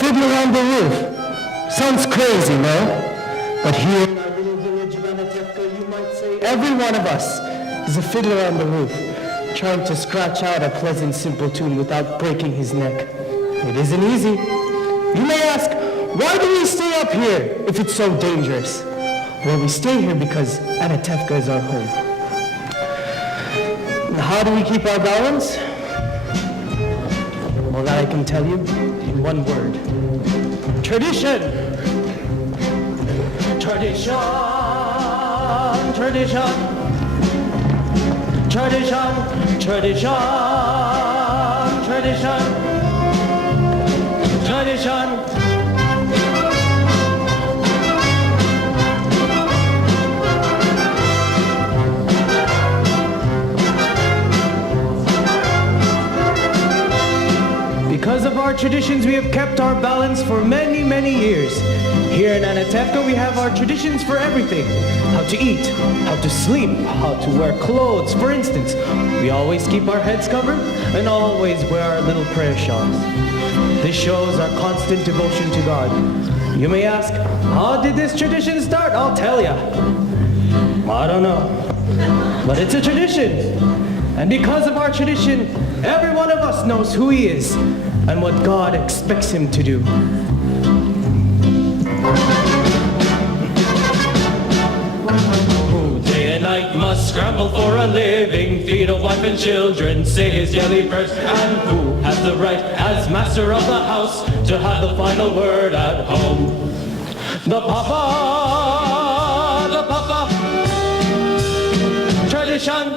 Fiddler on the roof. Sounds crazy, no? But here in our little village of Anatevka, you might say every one of us is a fiddler on the roof, trying to scratch out a pleasant, simple tune without breaking his neck. It isn't easy. You may ask, why do we stay up here if it's so dangerous? Well, we stay here because Anatevka is our home. And how do we keep our balance? Well, that I can tell you in one word. Tradition! Tradition! Tradition! Tradition! Tradition! Tradition! Tradition! Because of our traditions, we have kept our balance for many, many years. Here in Anatevka, we have our traditions for everything. How to eat, how to sleep, how to wear clothes. For instance, we always keep our heads covered and always wear our little prayer shawls. This shows our constant devotion to God. You may ask, how did this tradition start? I'll tell ya. I don't know. But it's a tradition. And because of our tradition, every one of us knows who he is and what God expects him to do. Who day and night must scramble for a living, feed a wife and children, say his daily prayers, and who has the right as master of the house to have the final word at home. The Papa, the Papa, tradition,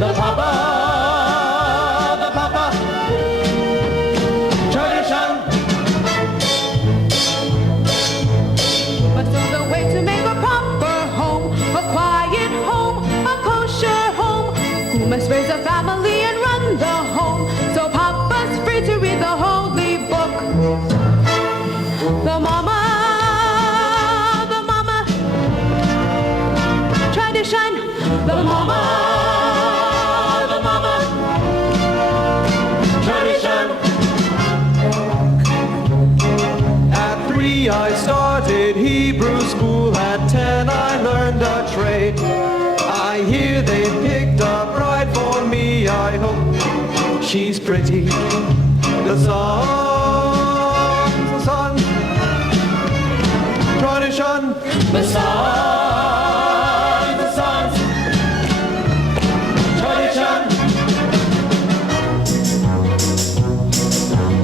the Papa. Must raise a family and run the home, so Papa's free to read the holy book. The mama, tradition. The mama, tradition. At 3 I started Hebrew school, at 10 I learned a trade. I hear they picked a bride for me, I hope she's pretty. The song, tradition, The sons, tradition.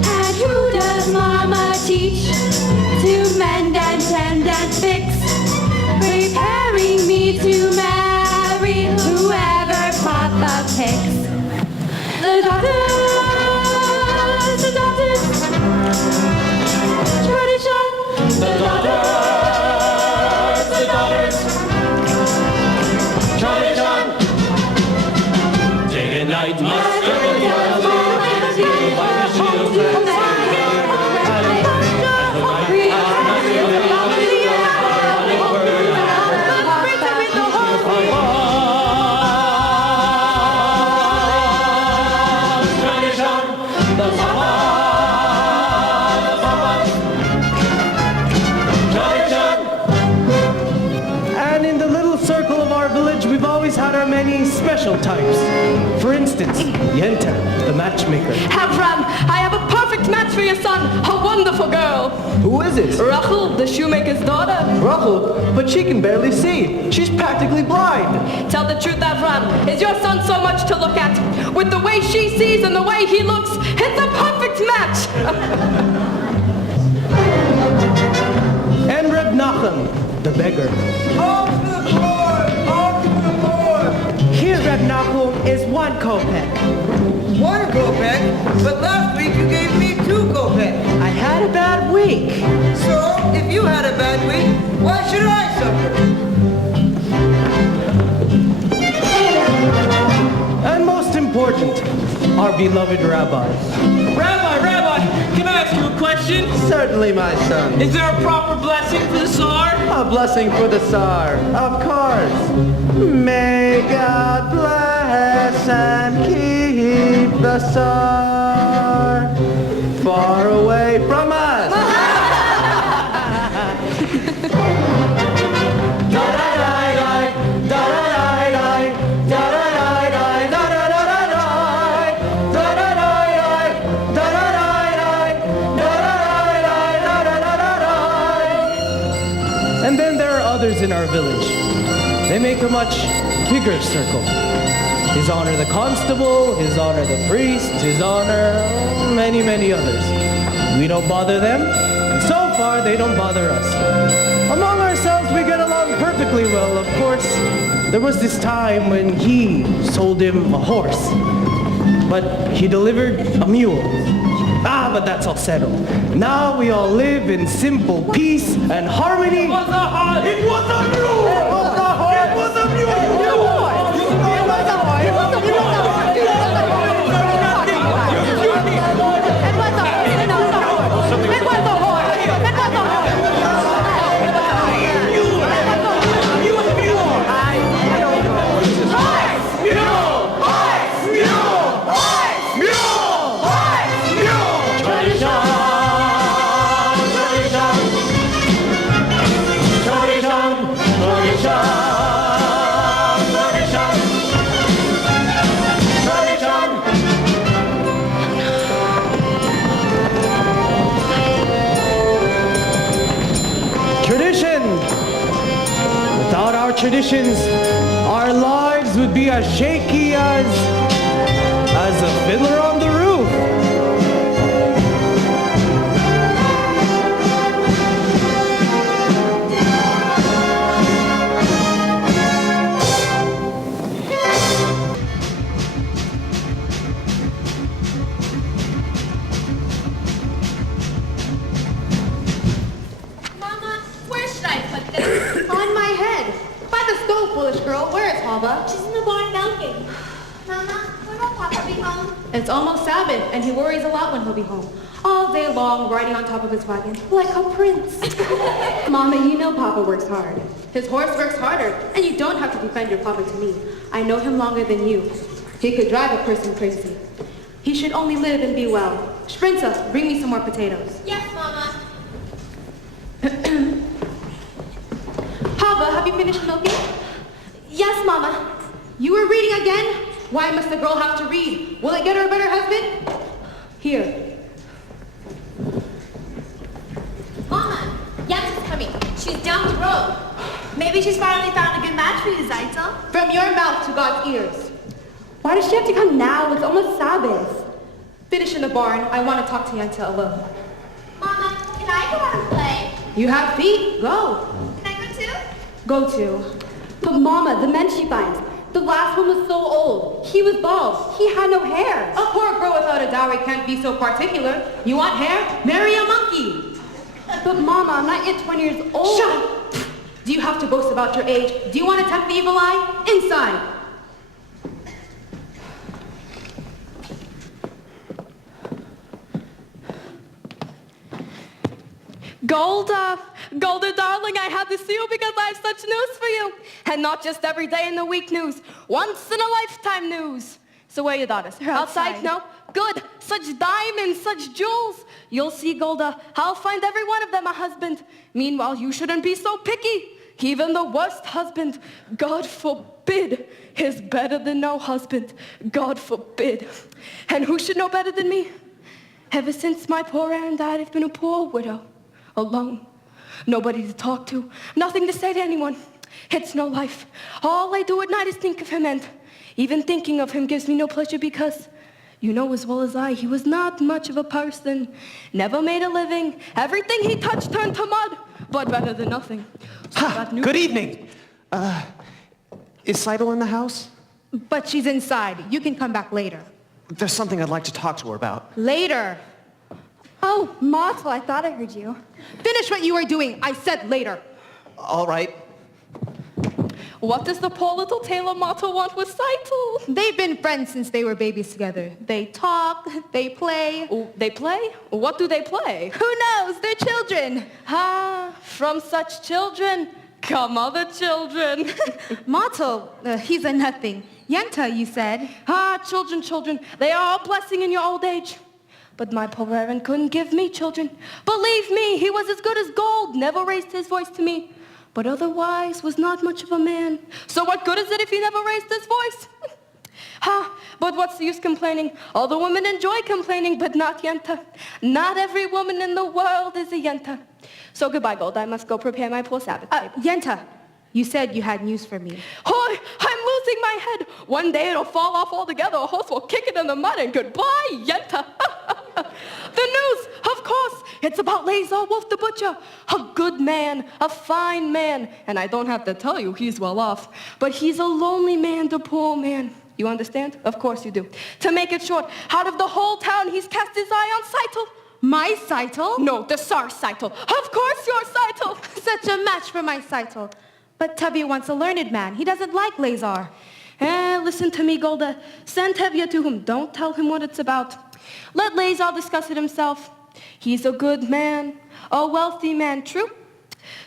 And who does Mama teach to mend and tend and fix, preparing me to marry whoever Papa picks? The daughters, tradition. The daughters, tradition. Day and night must struggle for a living, feed wife and children, say had our many special types. For instance, Yenta, the matchmaker. Have rum. I have a perfect perfect match for your son. A wonderful girl. Who is it? Rachel, the shoemaker's daughter. Rachel, but she can barely see. She's practically blind. Tell the truth, Avram. Is your son so much to look at? With the way she sees and the way he looks, it's a perfect match. And Reb Nachum, the beggar. Here, Reb Nachum, is 1 kopeck. 1 kopeck? But last week you gave me 2 kopeck. I had a bad week. So, if you had a bad week, why should I suffer? And most important, our beloved rabbi. Rabbi, can I ask you a question? Certainly, my son. Is there a proper blessing for the Tsar? A blessing for the Tsar, of course. May God bless and keep the Tsar far away from us. And then there are others in our village. They make a much bigger circle. His Honor the Constable, His Honor the Priest, His Honor many, many others. We don't bother them, and so far they don't bother us. Among ourselves we get along perfectly well, of course. There was this time when he sold him a horse, but he delivered a mule. But that's all settled. Now we all live in simple peace and harmony. It was a horse! It was a mule! It was a horse! It was a mule! Traditions, our lives would be as shaky as a fiddler on the roof. Mama, where should I put this? On my head. By the stove, foolish girl. Where is Hava? She's in the barn milking. Mama, when will Papa be home? It's almost Sabbath, and he worries a lot when he'll be home. All day long, riding on top of his wagon, like a prince. Mama, you know Papa works hard. His horse works harder, and you don't have to defend your Papa to me. I know him longer than you. He could drive a person crazy. He should only live and be well. Sprinza, bring me some more potatoes. Yes, Mama. Papa, have you finished milking? Yes, Mama. You were reading again? Why must the girl have to read? Will it get her a better husband? Here. Mama, Jens is coming. She's down the road. Maybe she's finally found a good match for you, Zaitzel. From your mouth to God's ears. Why does she have to come now? It's almost Sabbath. Finish in the barn. I want to talk to Yenta alone. Mama, can I go out and play? You have feet. Go. Can I go too? Go to. But Mama, the men she finds. The last one was so old. He was bald. He had no hair. A poor girl without a dowry can't be so particular. You want hair? Marry a monkey. But Mama, I'm not yet 20 years old. Shut up. Do you have to boast about your age? Do you want to tempt the evil eye? Inside. Golda, darling, I had to see you because I have such news for you. And not just every day in the week news, once in a lifetime news. So where are your daughters? Outside? No? Good. Such diamonds, such jewels. You'll see, Golda. I'll find every one of them a husband. Meanwhile, you shouldn't be so picky. Even the worst husband, God forbid, is better than no husband. God forbid. And who should know better than me? Ever since my poor Aaron died, I've been a poor widow. Alone. Nobody to talk to. Nothing to say to anyone. It's no life. All I do at night is think of him, and even thinking of him gives me no pleasure because you know as well as I, he was not much of a person. Never made a living. Everything he touched turned to mud, but better than nothing. So that news- Good evening. Is Seidel in the house? But she's inside. You can come back later. There's something I'd like to talk to her about. Later. Oh, Mottel, I thought I heard you. Finish what you were doing. I said later. All right. What does the poor little tailor Mottel want with Seidel? They've been friends since they were babies together. They talk, they play. Oh, they play? What do they play? Who knows? They're children. Ah, from such children come other children. Mottel, he's a nothing. Yenta, you said. Ah, children, they are a blessing in your old age. But my poor Aaron couldn't give me children. Believe me, he was as good as gold, never raised his voice to me. But otherwise was not much of a man. So what good is it if he never raised his voice? But what's the use complaining? All the women enjoy complaining, but not Yenta. Not every woman in the world is a Yenta. So goodbye, Gold. I must go prepare my poor Sabbath table. Yenta, you said you had news for me. Oh, I'm losing my head. One day it'll fall off altogether. A horse will kick it in the mud, and goodbye, Yenta. The news, of course, it's about Lazar Wolf the Butcher. A good man, a fine man. And I don't have to tell you, he's well off. But he's a lonely man, the poor man. You understand? Of course you do. To make it short, out of the whole town, he's cast his eye on Seidel. My Seidel? No, the Tsar's Seidel. Of course your Seidel. Such a match for my Seidel. But Tevye wants a learned man. He doesn't like Lazar. Listen to me, Golda. Send Tevye to him. Don't tell him what it's about. Let Lazar discuss it himself. He's a good man, a wealthy man, true?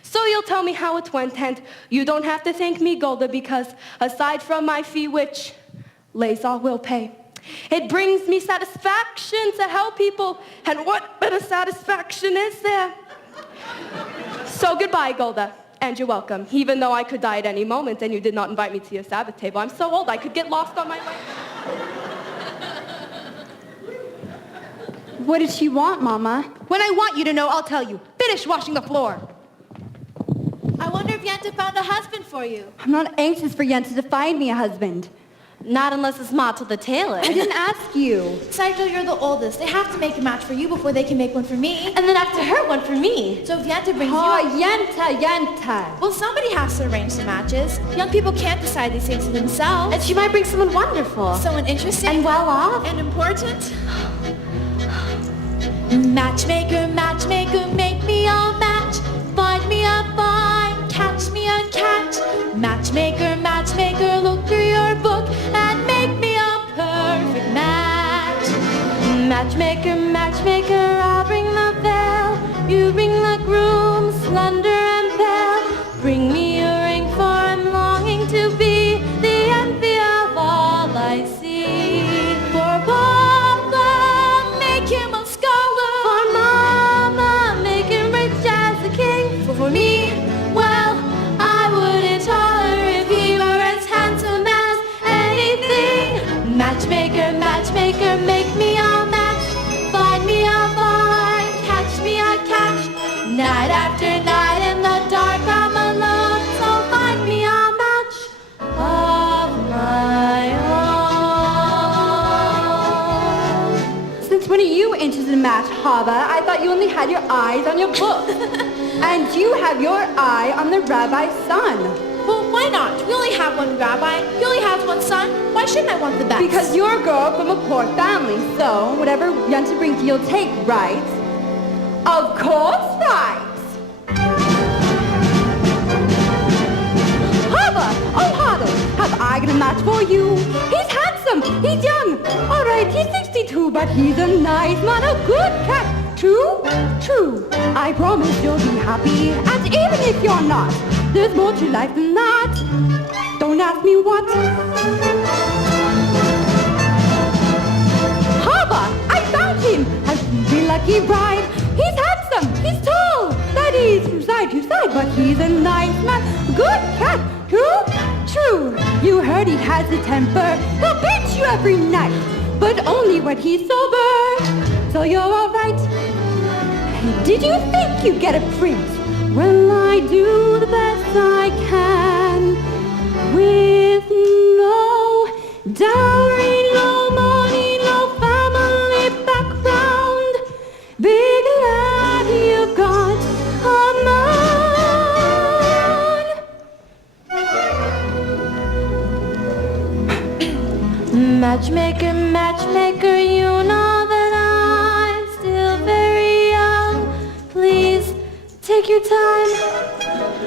So you'll tell me how it went, and you don't have to thank me, Golda, because aside from my fee, which Lazar will pay, it brings me satisfaction to help people, and what better satisfaction is there? So goodbye, Golda, and you're welcome, even though I could die at any moment and you did not invite me to your Sabbath table. I'm so old I could get lost on my way. What did she want, Mama? When I want you to know, I'll tell you. Finish washing the floor. I wonder if Yenta found a husband for you. I'm not anxious for Yenta to find me a husband. Not unless it's Mottel the tailor. I didn't ask you. Seidel, you're the oldest. They have to make a match for you before they can make one for me. And then after her, one for me. So if Yenta brings Oh, you... Yenta. Well, somebody has to arrange the matches. Young people can't decide these things for themselves. And she might bring someone wonderful. Someone interesting. And well off. And important. Matchmaker, matchmaker, make me a match. Find me a find, catch me a catch. Matchmaker, matchmaker, look through your book and make me a perfect match. Matchmaker, matchmaker, I'll bring the veil. You bring the groom, slender and pale. Bring me a ring, for I'm longing to be the envy of all I see. For Papa, make him a scholar. For Mama, make him rich as a king. For me, well, I wouldn't tolerate if he were as handsome as anything. Matchmaker, matchmaker, make me a match. Find me a find, catch me a catch. Night after night in the dark I'm alone, so find me a match of my own. Since when are you interested in match, Hava? I thought you only had your eyes on your book. And you have your eye on the rabbi's son. Well, why not? We only have one rabbi. He only has one son. Why shouldn't I want the best? Because you're a girl from a poor family, so whatever Yenta brings you, you'll take, right? Of course, right. Hava! Oh, Hava! Have I got a match for you? He's handsome, he's young. All right, he's 62, but he's a nice man, a good cat. True? True. I promise you'll be happy. And even if you're not, there's more to life than that. Don't ask me what. Hava! I found him! A really lucky ride. He's handsome, he's tall. That is, from side to side, but he's a nice man. Good cat. True? True. You heard he has a temper. He'll beat you every night, but only when he's sober. so you're all right. Did you think you'd get a prince? Well, I do the best I can with no dowry, no money, no family background. Big lad, you got a man. Matchmaker, matchmaker, you know that I'm still very young. Please take your time.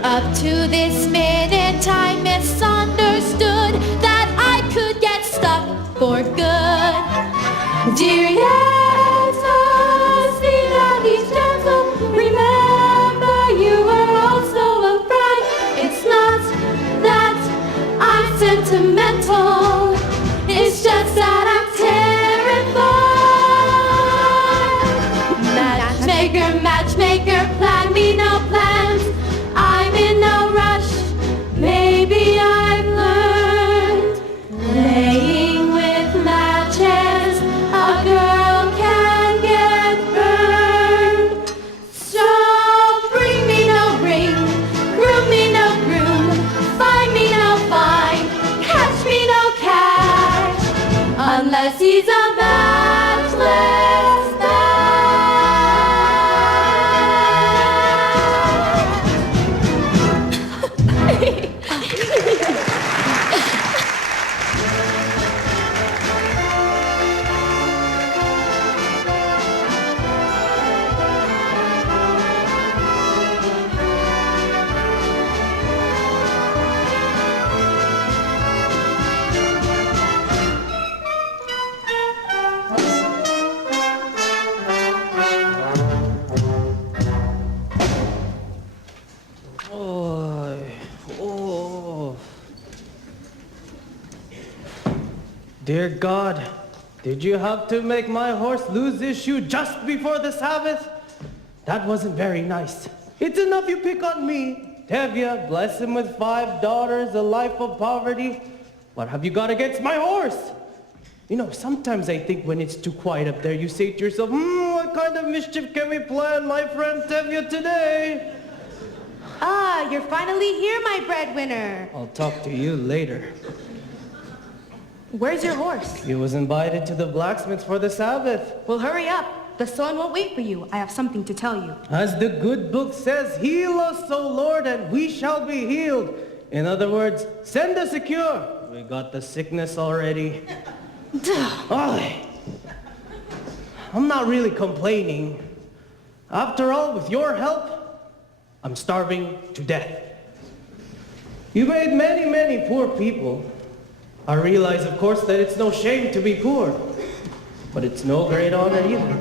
Up to this minute I misunderstood that I could get stuck for good. Dear Yetta, see that he's gentle. Remember you were also a bride. It's not that I'm sentimental, it's just that I'm terrified. Matchmaker, matchmaker, plan me no plans. I'm in no rush. Maybe I've learned playing with matches. A girl can get burned. So bring me no ring, groom me no groom, find me no fine, catch me no catch, unless he's a matchless man. Dear God, did you have to make my horse lose his shoe just before the Sabbath? That wasn't very nice. It's enough you pick on me. Tevye, bless him with 5 daughters, a life of poverty. What have you got against my horse? You know, sometimes I think when it's too quiet up there, you say to yourself, what kind of mischief can we plan, my friend Tevye, today? Ah, you're finally here, my breadwinner. I'll talk to you later. Where's your horse? He was invited to the blacksmith for the Sabbath. Well, hurry up. The son won't wait for you. I have something to tell you. As the good book says, heal us, O Lord, and we shall be healed. In other words, send us a cure. We got the sickness already. I'm not really complaining. After all, with your help, I'm starving to death. You made many, many poor people. I realize, of course, that it's no shame to be poor, but it's no great honor either.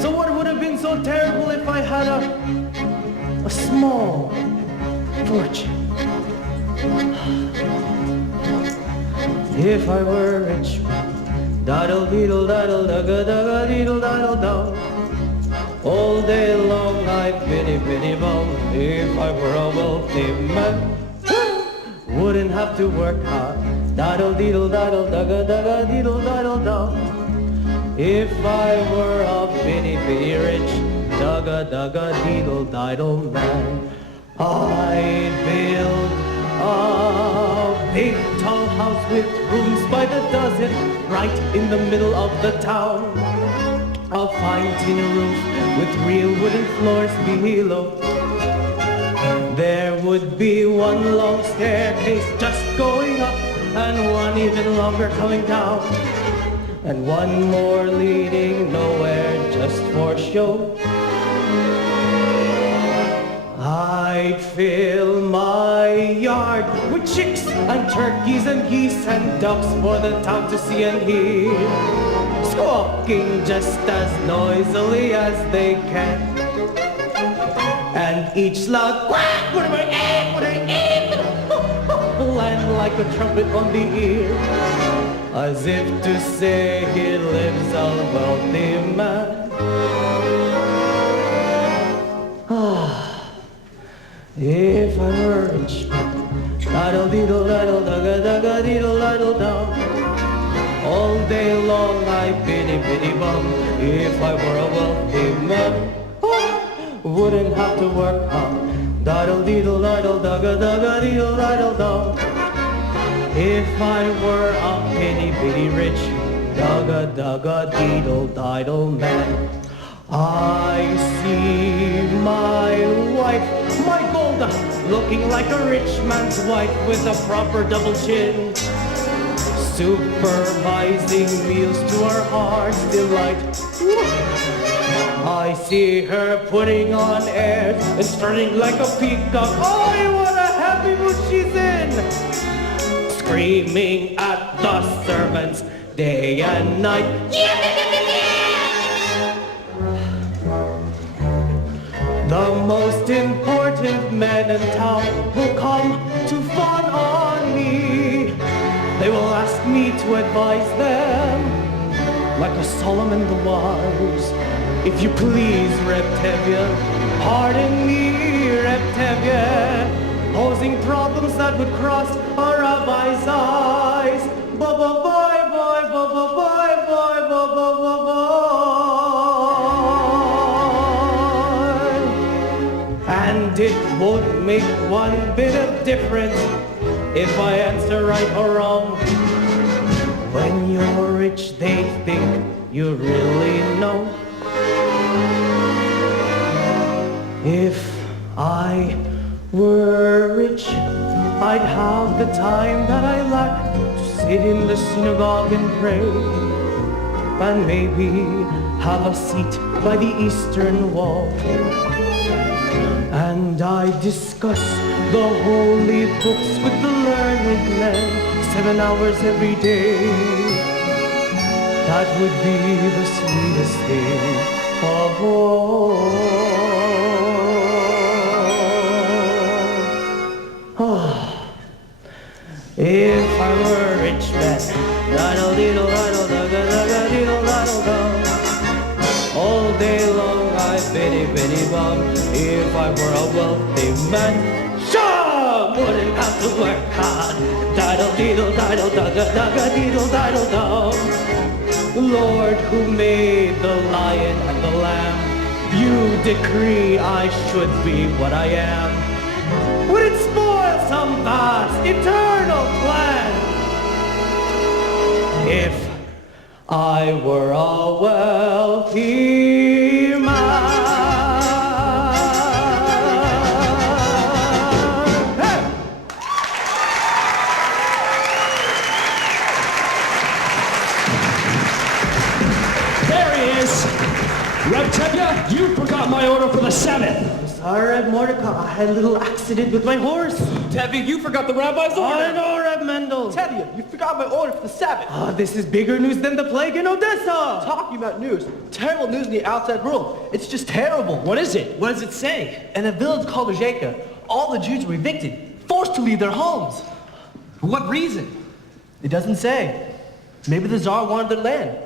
So what would have been so terrible if I had a small fortune? If I were rich, daddle-deedle-daddle-dugga-dugga-deedle-daddle-down, all day long I'd pity-pity-bum. If I were a wealthy man, wouldn't have to work hard. Daddle-deedle-daddle-dugga-dugga-deedle-daddle-down. If I were a bitty-bitty rich dugga-dugga-deedle-daddle man, I'd build a big tall house with rooms by the dozen right in the middle of the town. A fine tin roof with real wooden floors below. There would be one long staircase just going up and one even longer coming down, and one more leading nowhere just for show. I'd fill my yard with chicks and turkeys and geese and ducks for the town to see and hear, squawking just as noisily as they can. And each loud quack, land like a trumpet on the ear, as if to say here lives a wealthy man. If I were rich, daddle-deedle-daddle-dugga-dugga-deedle-daddle-down, All day long I bitty bum. If I were a wealthy man, wouldn't have to work hard. Diddle diddle diddle dugga dugga diddle diddle dum. If I were a bitty rich, dugga dugga diddle diddle man. I see my wife, my Golda, looking like a rich man's wife with a proper double chin, supervising meals to her heart's delight. I see her putting on airs and strutting like a peacock. Oh, what a happy mood she's in! Screaming at the servants day and night. The most important men in town will come to fawn on me. They will ask me to advise them, like a Solomon the Wise. If you please, Reb Tevye, pardon me, Reb Tevye, posing problems that would cross a rabbi's eyes. Ba-ba-boy, boy, ba-ba-boy, boy, ba-ba-boy. And it won't make one bit of difference if I answer right or wrong. When you're rich, they think you really know. If I were rich, I'd have the time that I lack to sit in the synagogue and pray, and maybe have a seat by the eastern wall. And I discuss the holy books with the learned men, 7 hours every day. That would be the sweetest thing of all. If I were a rich man, all day long I bitty bum. If I were a wealthy man, sure, wouldn't have to work hard. Diddle diddle diddle dugga dugga diddle diddle dum. Lord, who made the lion and the lamb, you decree I should be what I am. Would it spoil some vast, eternal plan if I were a wealthy man? Hey! There he is! Reb Tevye, you forgot my order for the Sabbath! Sorry, Reb Mordecai, I had a little accident with my horse. Tevye, you forgot the rabbi's order! I know, Reb Mendel. Tevye, you forgot my order for the Sabbath. This is bigger news than the plague in Odessa. Talking about news. Terrible news in the outside world. It's just terrible. What is it? What does it say? In a village called Rijeka, all the Jews were evicted, forced to leave their homes. For what reason? It doesn't say. Maybe the Tsar wanted their land.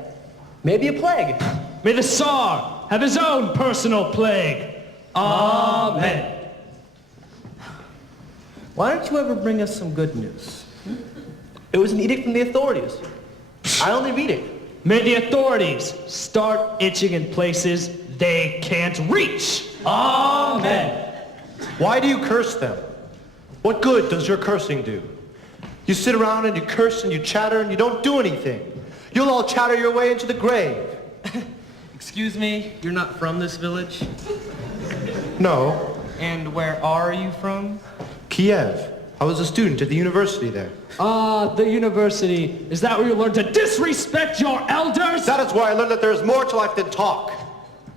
Maybe a plague. May the Tsar have his own personal plague. Amen. Why don't you ever bring us some good news? It was an edict from the authorities. I only read it. May the authorities start itching in places they can't reach. Amen. Why do you curse them? What good does your cursing do? You sit around and you curse and you chatter and you don't do anything. You'll all chatter your way into the grave. Excuse me, you're not from this village? No. And where are you from? Kiev. I was a student at the university there. The university. Is that where you learn to disrespect your elders? That is where I learned that there is more to life than talk.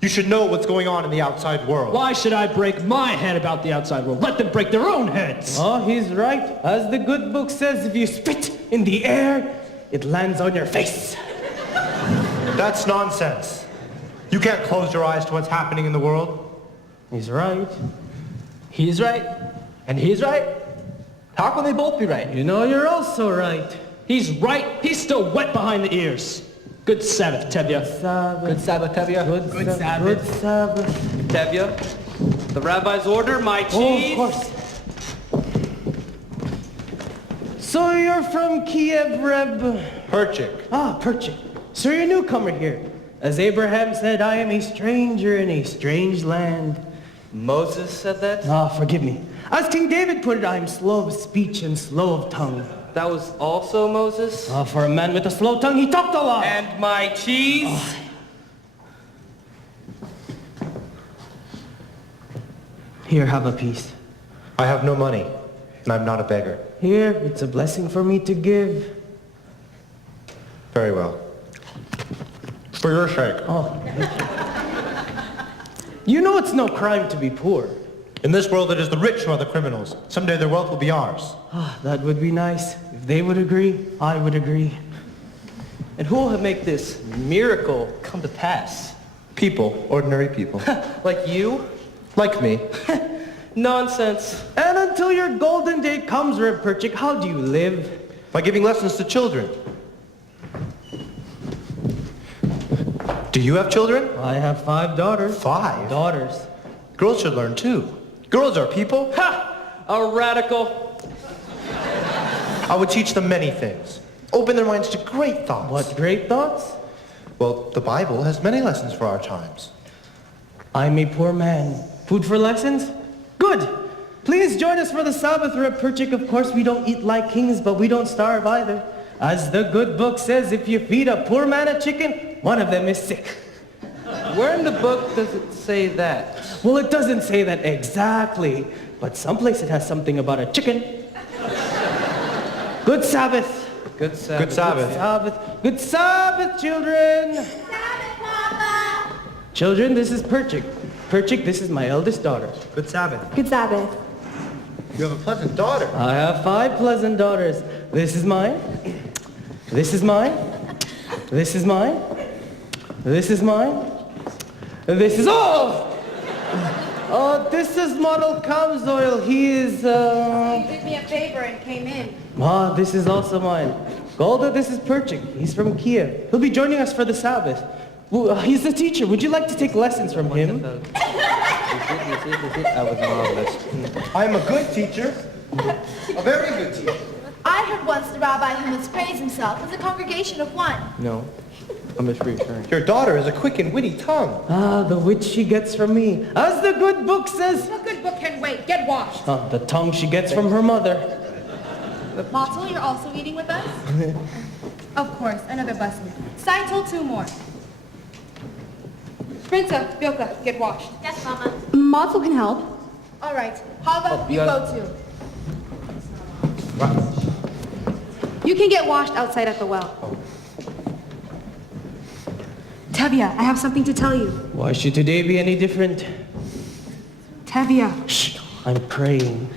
You should know what's going on in the outside world. Why should I break my head about the outside world? Let them break their own heads. Oh, he's right. As the good book says, if you spit in the air, it lands on your face. That's nonsense. You can't close your eyes to what's happening in the world. He's right. He's right. And he's right. How can they both be right? You know, you're also right. He's right. He's still wet behind the ears. Good Sabbath, Tevye. Sabbath. Good Sabbath, Tevye. Good Sabbath. Good Sabbath. Tevye, the rabbi's order, my cheese. Oh, of course. So you're from Kiev, Reb? Perchik. Ah, Perchik. So you're a newcomer here. As Abraham said, I am a stranger in a strange land. Moses said that? Ah, forgive me. As King David put it, I am slow of speech and slow of tongue. That was also Moses? Ah, for a man with a slow tongue, he talked a lot. And my cheese? Oh. Here, have a piece. I have no money, and I'm not a beggar. Here, it's a blessing for me to give. Very well. For your sake. Oh. You know it's no crime to be poor. In this world, it is the rich who are the criminals. Someday their wealth will be ours. Ah, that would be nice. If they would agree, I would agree. And who will make this miracle come to pass? People, ordinary people. Like you? Like me. Nonsense. And until your golden day comes, Reb Perchik, how do you live? By giving lessons to children. Do you have children? I have 5 daughters. 5? Daughters. Girls should learn too. Girls are people. Ha! A radical. I would teach them many things. Open their minds to great thoughts. What great thoughts? Well, the Bible has many lessons for our times. I'm a poor man. Food for lessons? Good. Please join us for the Sabbath, Reb Perchik. Of course, we don't eat like kings, but we don't starve either. As the good book says, if you feed a poor man a chicken, one of them is sick. Where in the book does it say that? Well, it doesn't say that exactly, but someplace it has something about a chicken. Good Sabbath. Good Sabbath. Good Sabbath. Good Sabbath. Good Sabbath, children. Sabbath, Papa! Children, this is Perchik. Perchik, this is my eldest daughter. Good Sabbath. Good Sabbath. You have a pleasant daughter. I have 5 pleasant daughters. This is mine. This is mine. This is mine. This is mine. This is oh, this is Model Kamzoil. He is You did me a favor and came in. Ah, this is also mine. Golda, this is Perchik. He's from Kiev. He'll be joining us for the Sabbath. He's the teacher. Would you like to take lessons from him? I was marvelous. I'm a good teacher. A very good teacher. I heard once the rabbi who must praise himself was a congregation of 1. No. I'm just reassuring. Your daughter has a quick and witty tongue. Ah, the wit she gets from me. As the good book says. The good book can wait. Get washed. Ah, the tongue she gets from her mother. Motzel, you're also eating with us? Of course, another busman. Seintel, 2 more. Prinza, Bilka, get washed. Yes, Mama. Matzel can help. All right. Hava, you go too. You can get washed outside at the well. Tevye, I have something to tell you. Why should today be any different? Tevye, Shh, I'm praying.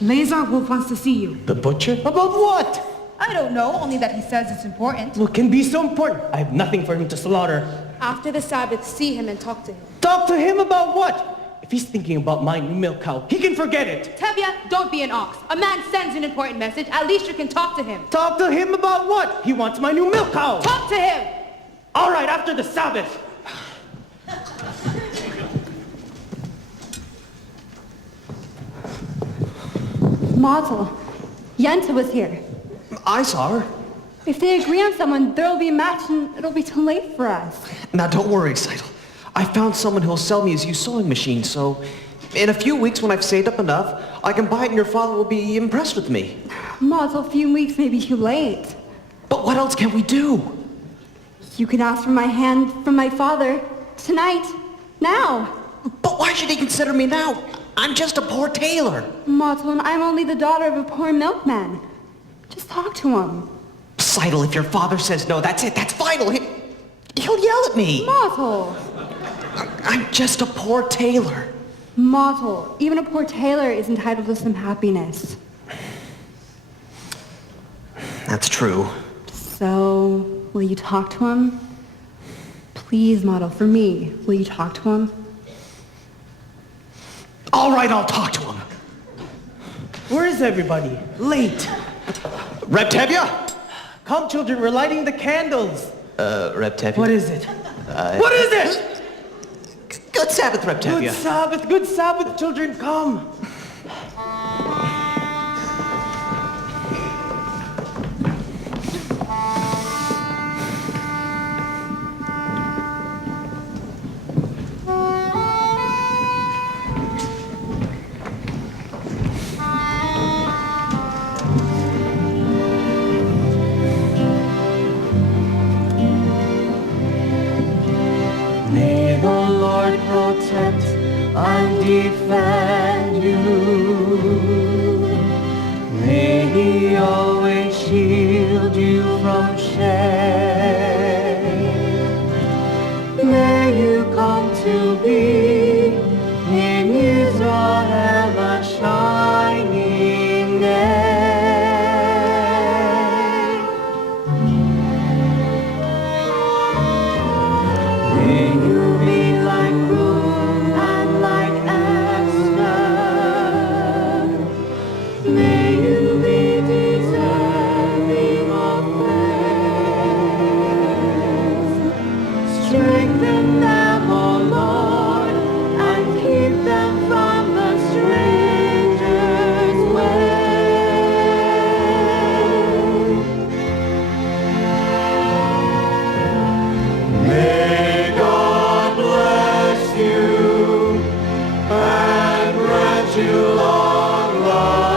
Lazar Wolf wants to see you. The butcher? About what? I don't know, only that he says it's important. What can be so important? I have nothing for him to slaughter. After the Sabbath, see him and talk to him. Talk to him about what? If he's thinking about my new milk cow, he can forget it. Tevye, don't be an ox. A man sends an important message. At least you can talk to him. Talk to him about what? He wants my new milk cow. Talk to him! All right, after the Sabbath. Matzel, Yenta was here. I saw her. If they agree on someone, there'll be a match and it'll be too late for us. Now don't worry, Seidel. I found someone who'll sell me his used sewing machine, so in a few weeks when I've saved up enough, I can buy it and your father will be impressed with me. Matzel, a few weeks may be too late. But what else can we do? You could ask for my hand from my father tonight, now. But why should he consider me now? I'm just a poor tailor. Matzel, I'm only the daughter of a poor milkman. Just talk to him. Seidel, if your father says no, that's it. That's final. He'll yell at me. Matzel. I'm just a poor tailor. Matzel, even a poor tailor is entitled to some happiness. That's true. So, will you talk to him? Please, Matzel, for me, will you talk to him? All right, I'll talk to him. Where is everybody? Late. Reb Tevye? Come, children, we're lighting the candles. Reb Tevye? What is it? What is it? Good Sabbath, Reb Tevye. Good Sabbath, children, come. protect and defend you. May He always shield you from shame. May you come to be in Israel a shining name. May you be like Ruth and like Esther. May you be deserving of praise. Strengthen them, O Lord, and keep them from the stranger's way. May God bless you and grant you long life.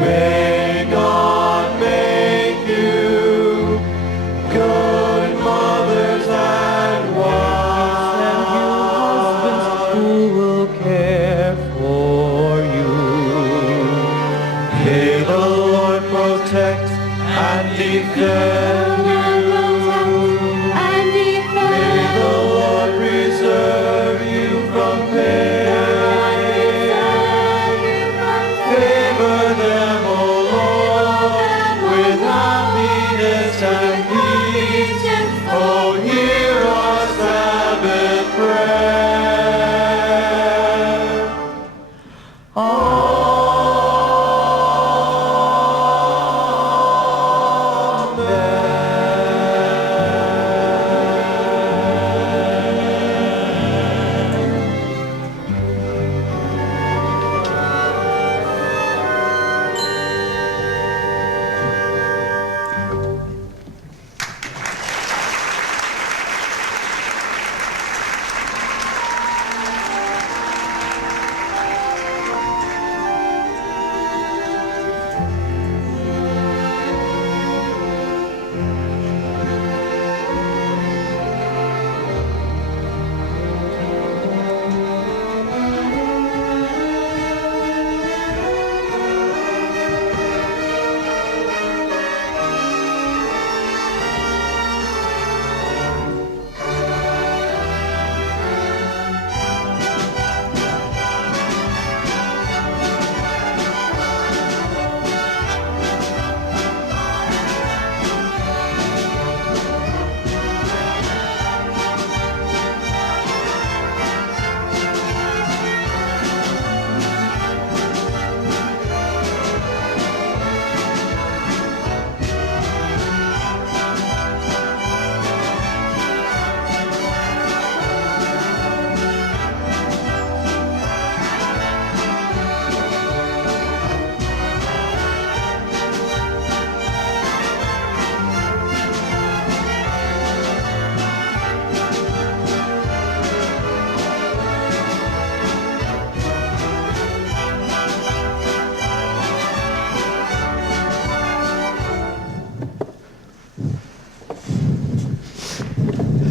May God make you good mothers and wives. Send you husbands who will care for you. May the Lord protect and defend you. May the Lord preserve you from pain. Favor them, O Lord, with happiness and peace. Oh, hear our Sabbath prayer.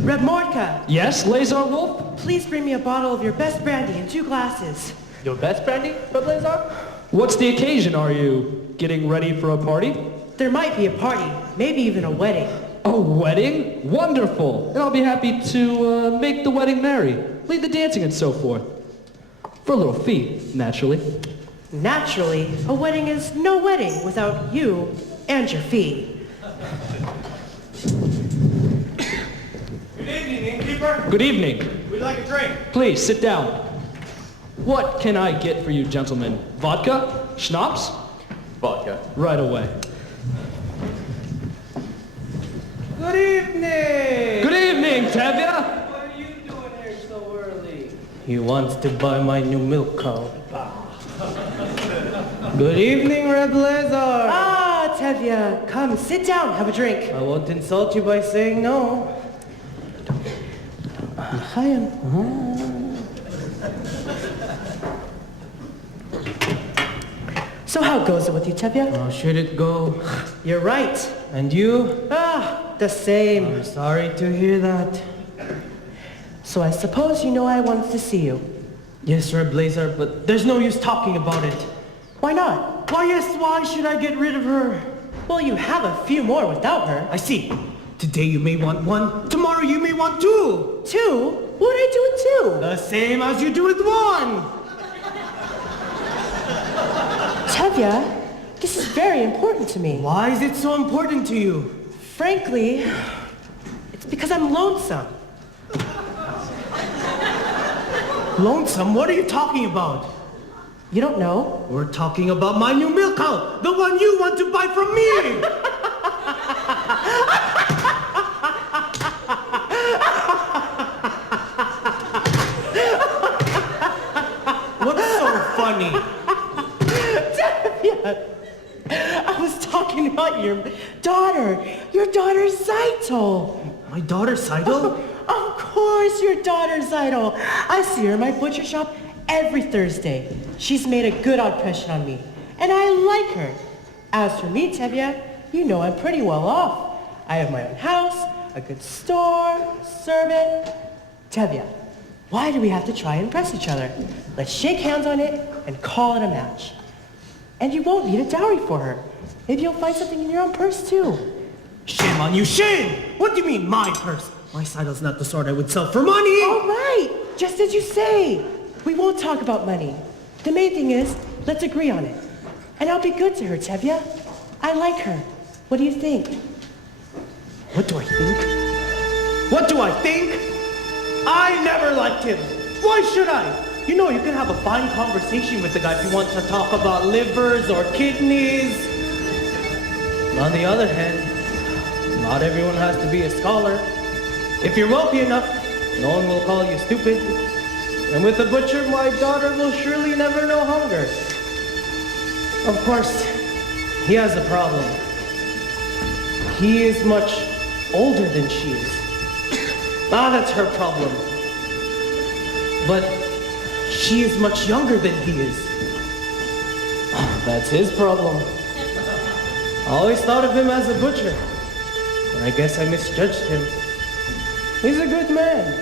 Reb Mordka, Yes, Lazar Wolf? please bring me a bottle of your best brandy and 2 glasses. Your best brandy, Reb Lazar? What's the occasion? Are you getting ready for a party? There might be a party, maybe even a wedding. A wedding? Wonderful! And I'll be happy to make the wedding merry, lead the dancing and so forth. For a little fee, naturally. Naturally, a wedding is no wedding without you and your fee. Good evening, innkeeper. Good evening. We'd like a drink. Please, sit down. What can I get for you, gentlemen? Vodka? Schnapps? Vodka. Right away. Good evening! Good evening, Tevye! What are you doing here so early? He wants to buy my new milk cow. Good evening, Reb Lazar. Ah, Tevye, come, sit down, have a drink. I won't insult you by saying no. So how goes it with you, Tevye? How should it go? You're right. And you? The same. I'm sorry to hear that. So I suppose you know I wanted to see you. Yes, Red Blazer, but there's no use talking about it. Why not? Why, yes, why should I get rid of her? Well, you have a few more without her. I see. Today you may want one, tomorrow you may want two. Two? What did I do with two? The same as you do with one. Tevye, this is very important to me. Why is it so important to you? Frankly, it's because I'm lonesome. Lonesome? What are you talking about? You don't know? We're talking about my new milk cow, the one you want to buy from me. What's so funny? I was talking about your daughter Zaito. My daughter, Seidel? Of course, your daughter Zaito. I see her in my butcher shop every Thursday. She's made a good impression on me, and I like her. As for me, Tevye, you know I'm pretty well off. I have my own house, a good store, a servant. Tevye, why do we have to try and impress each other? Let's shake hands on it and call it a match. And you won't need a dowry for her. Maybe you'll find something in your own purse, too. Shame on you, shame! What do you mean, my purse? My Seidel's not the sort I would sell for money! All right, just as you say. We won't talk about money. The main thing is, let's agree on it. And I'll be good to her, Tevye. I like her. What do you think? What do I think? What do I think? I never liked him. Why should I? You know, you can have a fine conversation with the guy if you want to talk about livers or kidneys. On the other hand, not everyone has to be a scholar. If you're wealthy enough, no one will call you stupid. And with the butcher, my daughter will surely never know hunger. Of course, he has a problem. He is much older than she is. That's her problem. But she is much younger than he is. That's his problem. I always thought of him as a butcher, but I guess I misjudged him. He's a good man.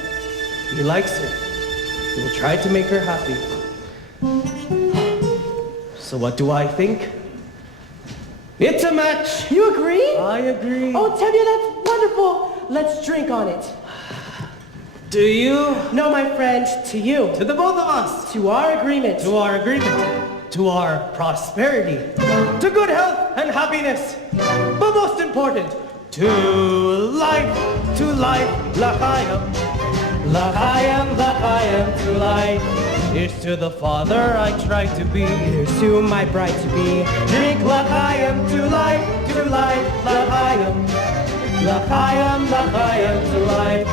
He likes her. He will try to make her happy. So what do I think? It's a match! You agree? I agree. Oh, Tevye, that's wonderful. Let's drink on it. Do you? No, my friend, to you. To the both of us. To our agreement. To our agreement. To our prosperity. To good health and happiness. But most important, to life. To life. L'chaim. L'chaim, l'chaim, to life. Here's to the father I try to be. Here's to my bride to be. Drink l'chaim, to life, l'chaim. L'chaim, l'chaim, to life.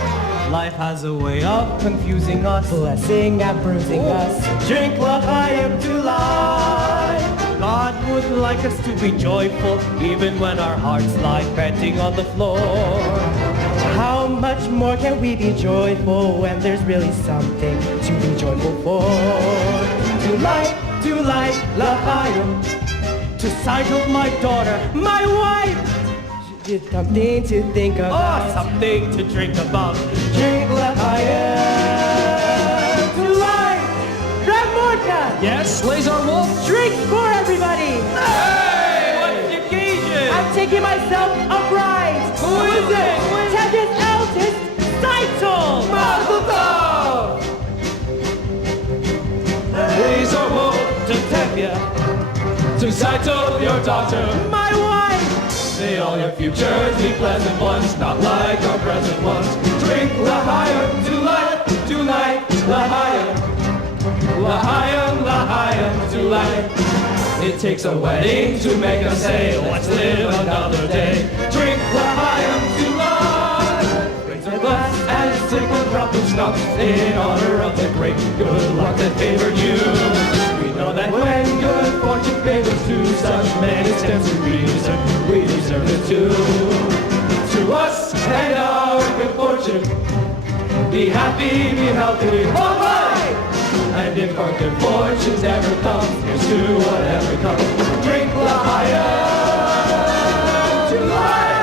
Life has a way of confusing us, Blessing and bruising us. Drink l'chaim to life. God would like us to be joyful, even when our hearts lie panting on the floor. How much more can we be joyful when there's really something to be joyful for? To life, l'chaim. To Seidel, my daughter, my wife. It's something to think Oh, about. something to drink about. Drink l'chaim to life. Ramorka! Yes, Lazar Wolf? Drink for everybody! Hey! What's the occasion? I'm taking myself a bride! Who is it? Tevye's eldest, Zaito! Mazel tov! Lazar Wolf To Tevye, to Zaito, your daughter. My wife! May all your futures be pleasant ones, not like our present ones. Drink l'chaim to life, l'chaim. L'chaim, l'chaim to life. It takes a wedding to make us say, let's live another day. Drink l'chaim to life. Raise our glass and sing a drop of schnapps in honor of the great good luck that favored you. We know that when good fortune favors to such men, it stands to reason we deserve it too. To us and our good fortune, be happy, be healthy, all right! And if our good fortunes ever come, here's to whatever comes. Drink l'chaim to life!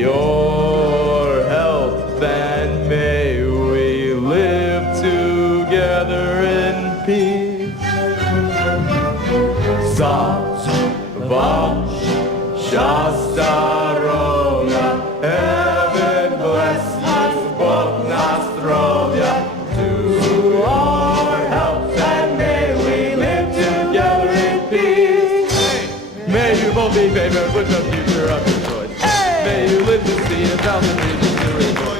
your health, and may we live together in peace. Sabbath, Shastaroga, heaven bless you, Bog na zdrowia, to our health, and may we live together in peace. May you both be favored with the future of your choice. May you live to see 1,000 reasons to rejoice.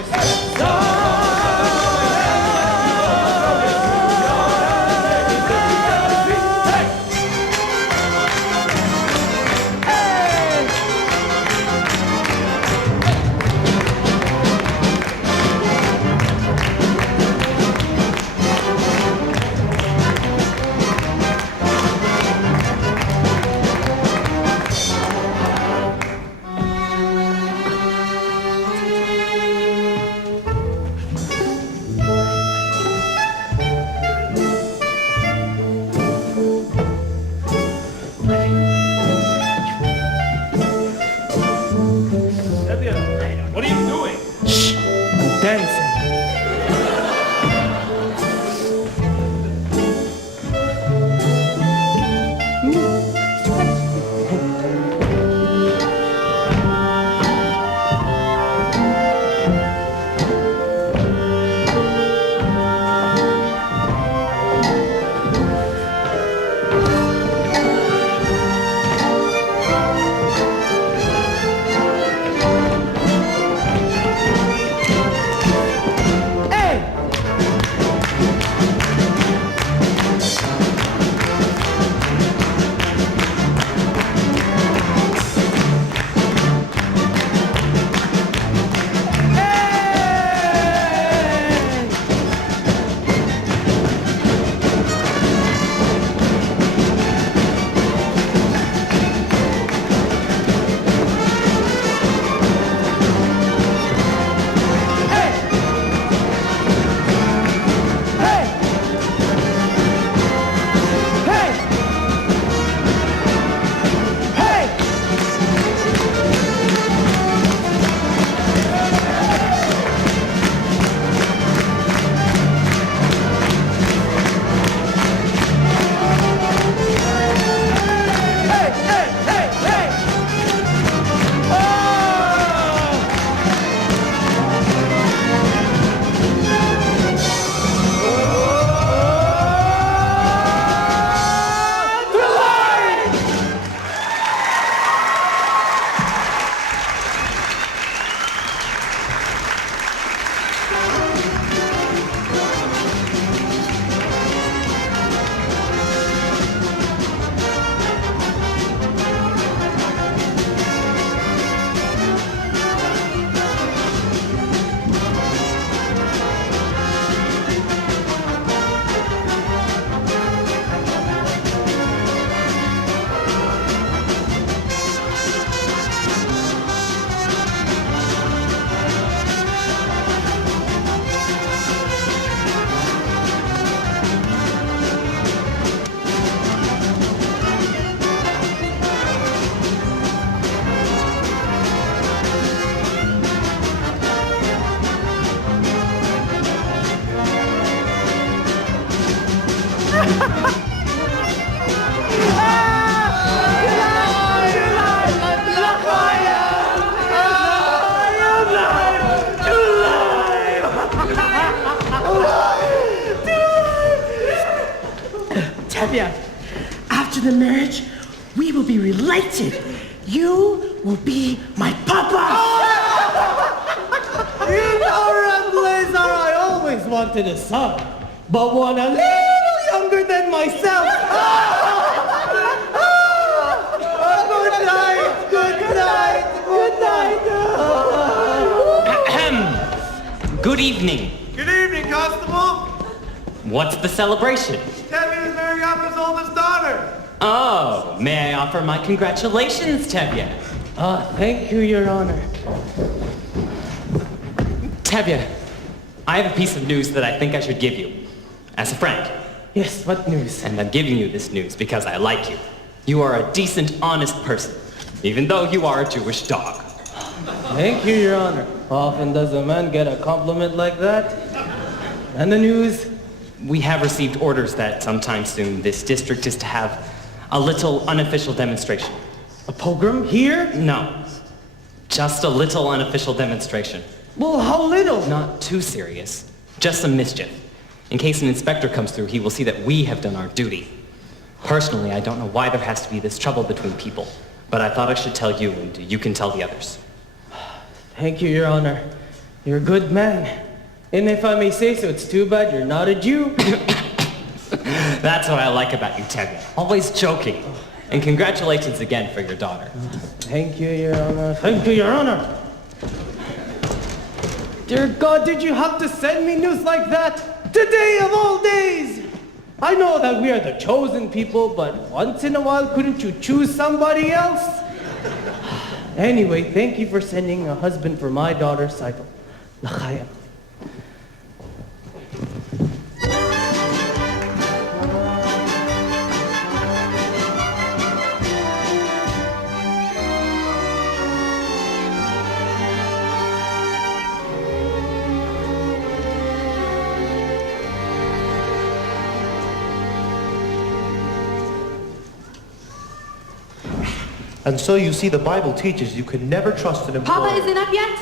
What are you doing? I'm dancing. Tevye, after the marriage, we will be related. You will be my papa. You know, Ramblazar, I always wanted a son, but one a little younger than myself. Good night, good night, good night. Ahem. Good evening. Good evening, Constable. What's the celebration? Tevye is marrying off his oldest daughter. Oh, may I offer my congratulations, Tevye? Thank you, Your Honor. Tevye, I have a piece of news that I think I should give you. As a friend. Yes, what news? And I'm giving you this news because I like you. You are a decent, honest person, even though you are a Jewish dog. Thank you, Your Honor. Often does a man get a compliment like that? And the news? We have received orders that sometime soon this district is to have a little unofficial demonstration. A pogrom here? No, just a little unofficial demonstration. Well, how little? Not too serious, just some mischief. In case an inspector comes through, he will see that we have done our duty. Personally, I don't know why there has to be this trouble between people, but I thought I should tell you, and you can tell the others. Thank you, Your Honor. You're a good man. And if I may say so, it's too bad you're not a Jew. That's what I like about you, Tevye. Always joking. And congratulations again for your daughter. Thank you, Your Honor. Thank you, Your Honor. Dear God, did you have to send me news like that? Today of all days! I know that we are the chosen people, but once in a while, couldn't you choose somebody else? Anyway, thank you for sending a husband for my daughter, Saito. L'chaim. And so you see, the Bible teaches you can never trust an employer. Papa isn't up yet?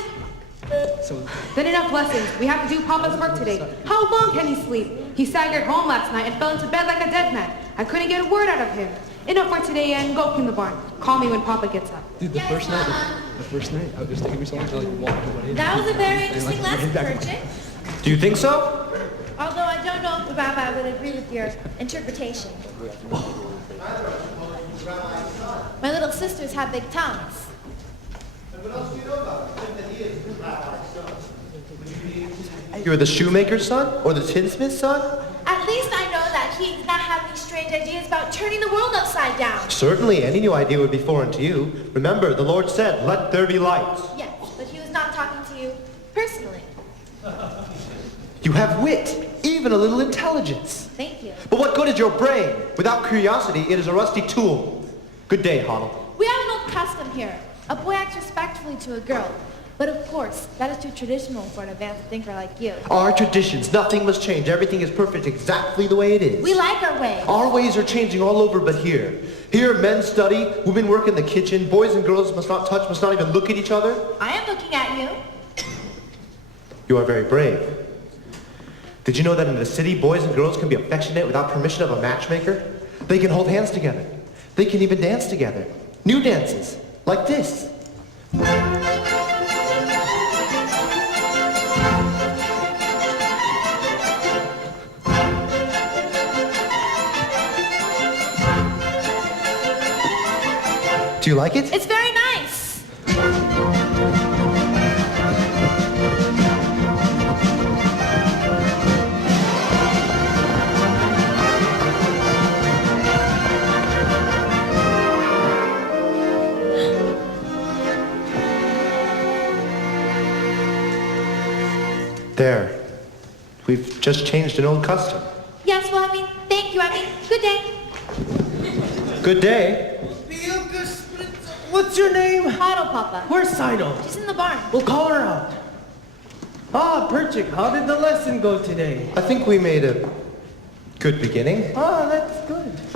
Then enough lessons. We have to do Papa's work today. How long can he sleep? He staggered home last night and fell into bed like a dead man. I couldn't get a word out of him. Enough for today and go in the barn. Call me when Papa gets up. Dude, the first night, I was just taking me so long to like walk away. That was a very interesting lesson, Perchik. Do you think so? Although I don't know if the rabbi would agree with your interpretation. My little sisters have big tongues. You're the shoemaker's son? Or the tinsmith's son? At least I know that he does not have these strange ideas about turning the world upside down. Certainly, any new idea would be foreign to you. Remember, the Lord said, let there be light. Yes, but he was not talking to you personally. You have wit, even a little intelligence. Thank you. But what good is your brain? Without curiosity, it is a rusty tool. Good day, Hoddle. We have an old custom here. A boy acts respectfully to a girl. But of course, that is too traditional for an advanced thinker like you. Our traditions, nothing must change. Everything is perfect exactly the way it is. We like our ways. Our ways are changing all over but here. Here, men study, women work in the kitchen, boys and girls must not touch, must not even look at each other. I am looking at you. You are very brave. Did you know that in the city, boys and girls can be affectionate without permission of a matchmaker? They can hold hands together. They can even dance together. New dances, like this. Do you like it? It's very nice. There. We've just changed an old custom. Yes, well, thank you. Good day. Good day. What's your name? Huddle, Papa. Where's Saito? She's in the barn. We'll call her out. Ah, Perchik, how did the lesson go today? I think we made a good beginning. Ah, that's good. She's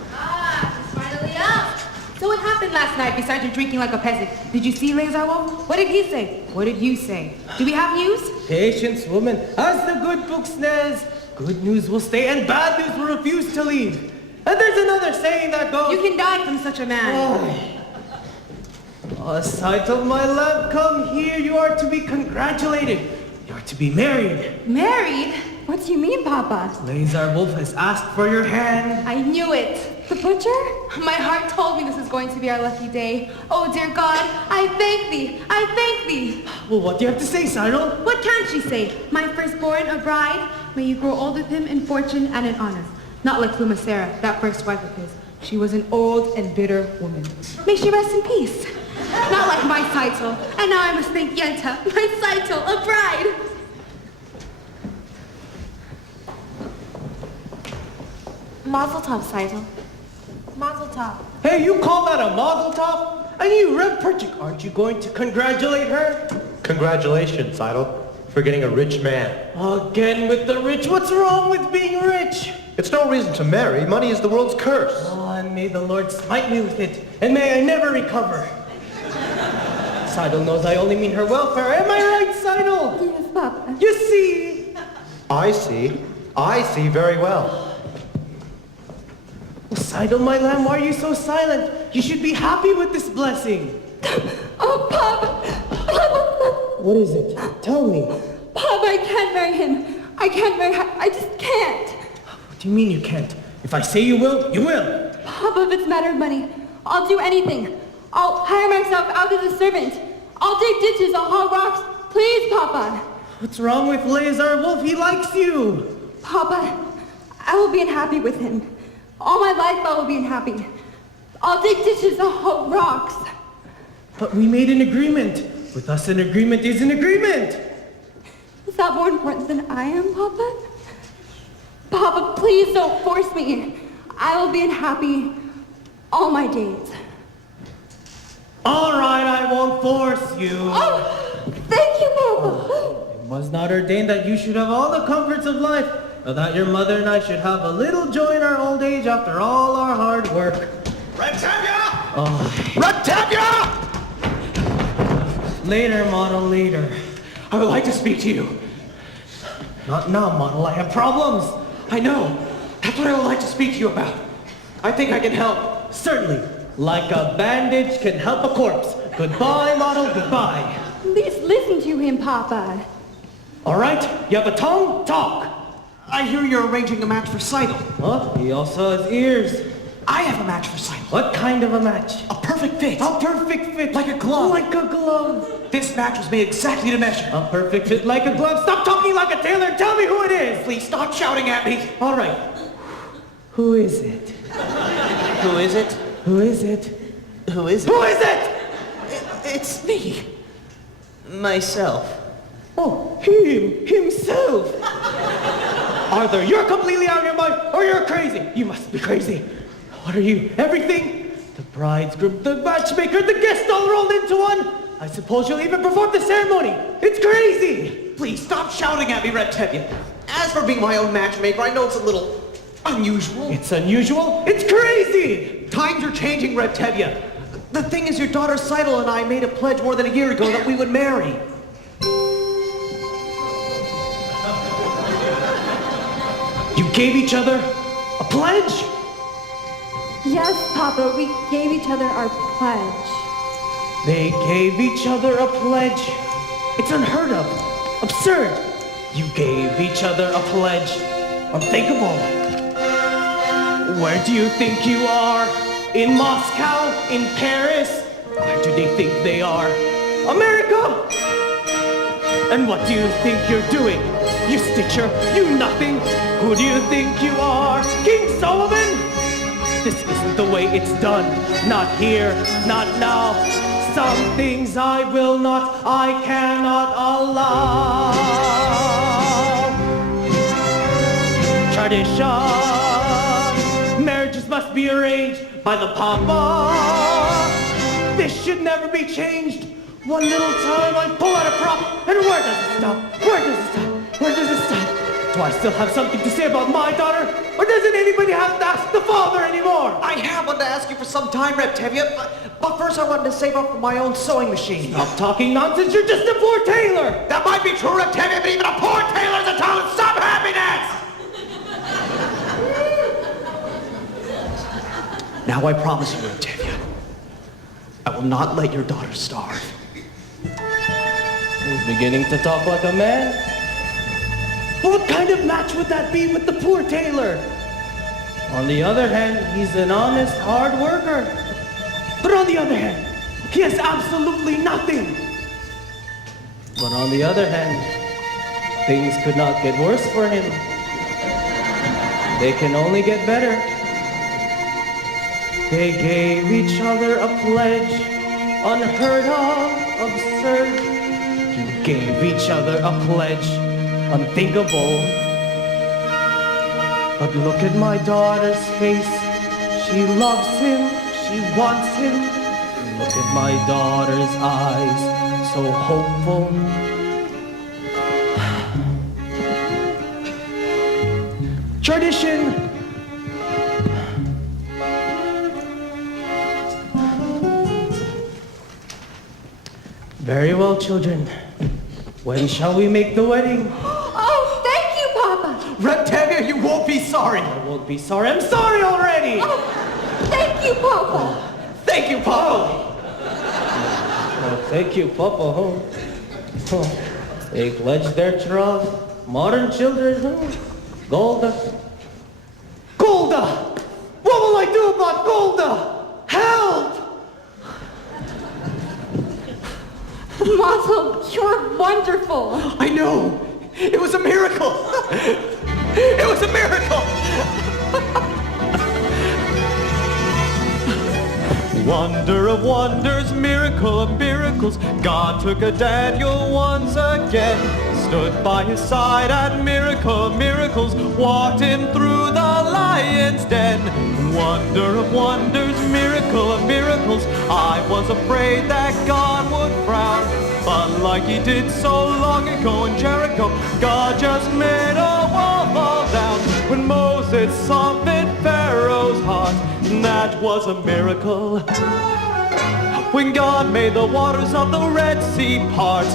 finally up. So what happened last night besides you drinking like a peasant? Did you see Lazarwolf? What did he say? What did you say? Do we have news? Patience, woman. As the good book says, good news will stay and bad news will refuse to leave. And there's another saying that goes... You can die from such a man. Oh, Saito, my love, come here. You are to be congratulated. You are to be married. Married? What do you mean, Papa? Lazarwolf has asked for your hand. I knew it. The butcher? My heart told me this is going to be our lucky day. Oh, dear God, I thank thee. I thank thee. Well, what do you have to say, Saito? What can she say? My firstborn, a bride, may you grow old with him in fortune and in honor. Not like Lumacera, that first wife of his. She was an old and bitter woman. May she rest in peace. Not like my Saito. And now I must thank Yenta, my Saito, a bride. Mazel tov, Saito. Mazel tov. Hey, you call that a mazel tov? And you, Rev Perchik, aren't you going to congratulate her? Congratulations, Idol, for getting a rich man. Again with the rich. What's wrong with being rich? It's no reason to marry. Money is the world's curse. Oh, and may the Lord smite me with it, and may I never recover. Seidel knows I only mean her welfare. Am I right, Seidel? Yes, Papa. You see? I see. I see very well. Seidel, my lamb, why are you so silent? You should be happy with this blessing. Oh, Papa! Papa! What is it? Tell me. Papa, I can't marry him. I can't marry her. I just can't. What do you mean you can't? If I say you will, you will. Papa, if it's a matter of money, I'll do anything. I'll hire myself out as a servant. I'll dig ditches, I'll haul rocks. Please, Papa. What's wrong with Lazar Wolf? He likes you. Papa, I will be unhappy with him. All my life I will be unhappy. I'll dig ditches, I'll haul rocks. But we made an agreement. With us, an agreement is an agreement. Is that more important than I am, Papa? Papa, please don't force me. I will be unhappy all my days. All right, I won't force you. Oh, thank you, Papa. It was not ordained that you should have all the comforts of life, or that your mother and I should have a little joy in our old age after all our hard work. Tevye! Oh. Tevye! Later, model, later. I would like to speak to you. Not now, model, I have problems. I know. That's what I would like to speak to you about. I think I can help. Certainly. Like a bandage can help a corpse. Goodbye, model, goodbye. Please listen to him, Papa. All right, you have a tongue? Talk. I hear you're arranging a match for Seidel. Huh? He also has ears. I have a match for Seidel. What kind of a match? A perfect fit. A perfect fit. Like a glove. Like a glove. This match was made exactly to measure. A perfect fit like a glove. Stop talking like a tailor. Tell me who it is. Please stop shouting at me. All right. Who is it? Who is it? Who is it? Who is it? Who is it? It's me. Myself. Oh, himself. Either you're completely out of your mind or you're crazy. You must be crazy. What are you? Everything? The bridegroom, the matchmaker, the guest all rolled into one? I suppose you'll even perform the ceremony. It's crazy. Please stop shouting at me, Red Tevye. As for being my own matchmaker, I know it's a little unusual. It's unusual? It's crazy. Times are changing, Red Tevye. The thing is, your daughter Seidel and I made a pledge more than a year ago that we would marry. You gave each other a pledge? Yes, Papa, we gave each other our pledge. They gave each other a pledge. It's unheard of. Absurd. You gave each other a pledge. Unthinkable. Where do you think you are? In Moscow? In Paris? Where do they think they are? America! And what do you think you're doing? You stitcher, you nothing. Who do you think you are? King Solomon? This isn't the way it's done. Not here, not now. Some things I will not, I cannot allow. Tradition. Marriages must be arranged by the Papa. This should never be changed. One little time I pull out a prop, and where does it stop? Where does it stop? Where does it stop? Do I still have something to say about my daughter? Or doesn't anybody have to ask the father anymore? I have wanted to ask you for some time, Red Tevye, but first I wanted to save up for my own sewing machine. Stop talking nonsense, you're just a poor tailor! That might be true, Red Tevye, but even a poor tailor is entitled to some happiness! Now I promise you, Red Tevye, I will not let your daughter starve. He's beginning to talk like a man. But what kind of match would that be with the poor tailor? On the other hand, he's an honest, hard worker. But on the other hand, he has absolutely nothing. But on the other hand, things could not get worse for him. They can only get better. They gave each other a pledge, unheard of, absurd. You gave each other a pledge, unthinkable. But look at my daughter's face. She loves him, she wants him. Look at my daughter's eyes, so hopeful. Tradition. Very well, children. When shall we make the wedding? Oh, thank you, Papa. Tevye, you won't be sorry. I won't be sorry. I'm sorry already. Oh, thank you, Papa. Thank you, Papa. Oh, thank you, Papa. Oh. Ik ledge their trust. Modern children. Golda. Golda! What will I do about Golda? Help! Mazel, you're wonderful. I know. It was a miracle. It was a miracle. Wonder of wonders, miracle of miracles. God took a Daniel once again, stood by his side at miracle of miracles, walked him through the lion's den. Wonder of wonders, miracle of miracles. I was afraid that God would frown, but like he did so long ago in Jericho, God just made a wall fall down. When Moses softened Pharaoh's heart, that was a miracle. When God made the waters of the Red Sea part,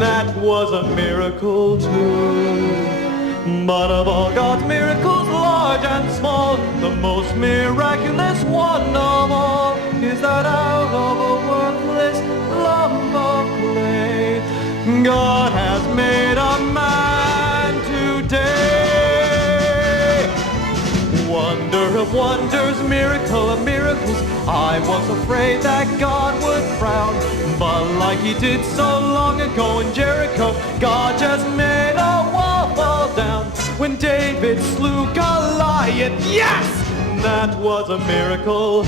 that was a miracle too. But of all God's miracles, large and small, the most miraculous one of all is that out of a worthless lump of clay, God has made a man today. Wonder of wonders, miracle of miracles. I was afraid that God would frown, but like he did so long ago in Jericho, God just made a wall fall down. When David slew Goliath, yes, that was a miracle.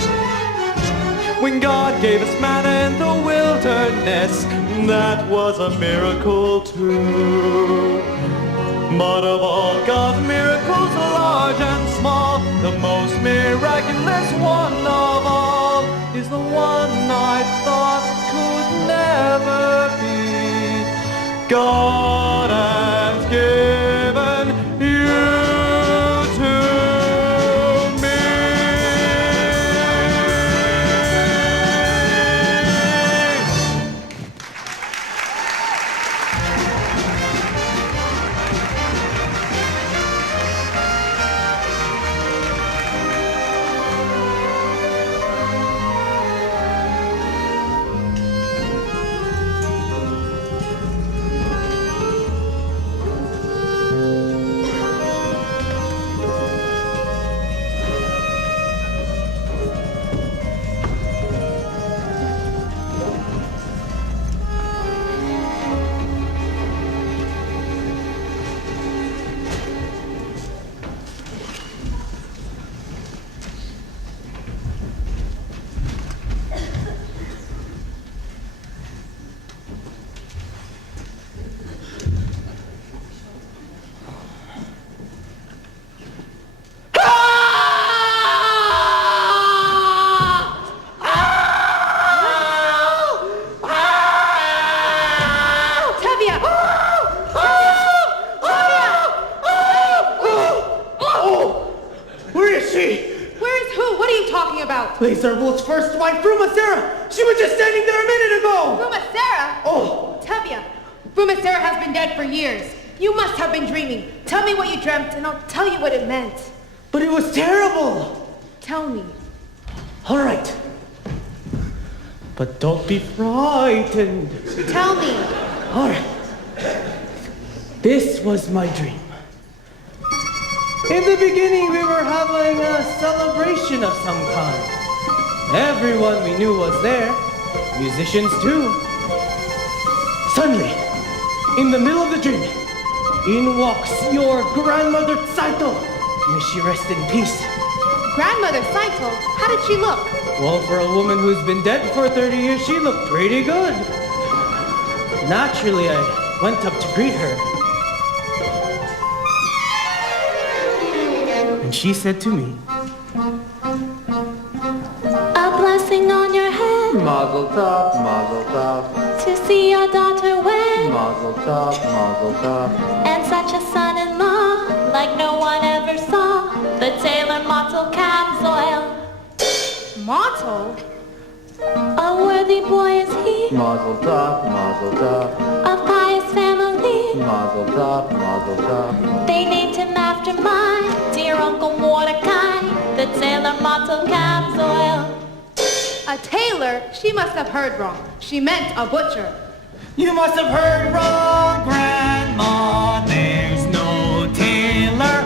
When God gave us manna in the wilderness, that was a miracle too. But of all God's miracles, large and small, the most miraculous one of all is the one I thought could never be. God has given you to me. Laserwolf's first wife, Sarah. She was just standing there a minute ago. Sarah? Oh. Tevye, Sarah has been dead for years. You must have been dreaming. Tell me what you dreamt, and I'll tell you what it meant. But it was terrible. Tell me. All right. But don't be frightened. Tell me. All right. This was my dream. In the beginning, we were having a celebration of some kind. Everyone we knew was there, musicians too. Suddenly, in the middle of the dream, in walks your grandmother Saito. May she rest in peace. Grandmother Saito? How did she look? Well, for a woman who's been dead for 30 years, she looked pretty good. Naturally, I went up to greet her. And she said to me, a blessing on your head, Mazel tov, mazel tov. To see your daughter wed, Mazel tov, mazel tov. and such a son-in-law, like no one ever saw. The tailor Mottel Camsoil. Motto? A worthy boy is he, Mazel tov, mazel tov. of pious family. Mazel tov, mazel tov. They named him after my dear Uncle Mordecai, the tailor Mottel Camsoil. A tailor? She must have heard wrong. She meant a butcher. You must have heard wrong, Grandma. There's no tailor.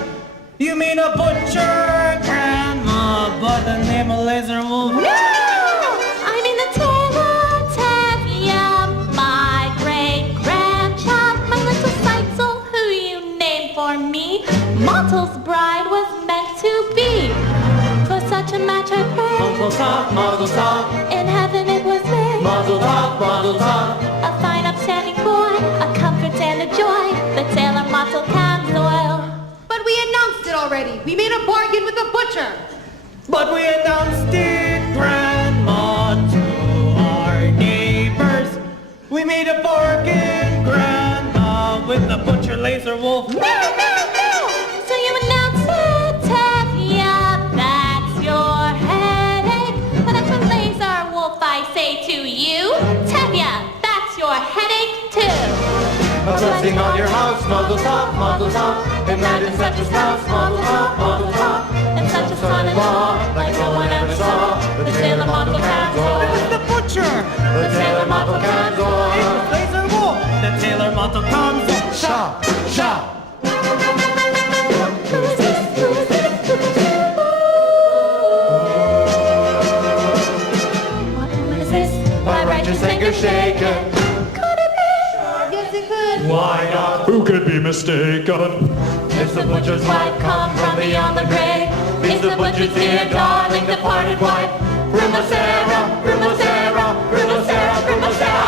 You mean a butcher, Grandma, but the name of Laser Wolf. No! I mean the tailor Tevye, my great-grandchild, my little Seitzel, who you named for me. Mottel's bride was meant to be. For such a match I pray. Mazel tov, mazel tov. In heaven it was made. Mazel tov, mazel tov. A fine upstanding boy, a comfort and a joy, the tailor Mottel Camsoil. But we announced it already. We made a bargain with the butcher. But we announced it, Grandma, to our neighbors. We made a bargain, Grandma, with the butcher Laser Wolf. No, no, no! So you announced it, Tevye, that's your headache. But that's a Laser Wolf, I say to you. Tevye, that's your headache too. A blessing on your house, mazel tov, mazel tov. And that in such a spouse, mazel tov, mazel tov. And such a son-in-law, like no one ever saw. The tailor Mottel Camsoil. The butcher! The tailor Mottel Camsoil. Laser Wolf! The tailor Mottel Camsoil. Shop, shop. What woman is this? My righteous anger shaken. Could it be? Yes, it could. Why not? Who could be mistaken? It's the butcher's wife come from beyond the grave. It's the butcher's dear darling departed wife. Rumosera, Rumosera, Rumosera, Rumosera.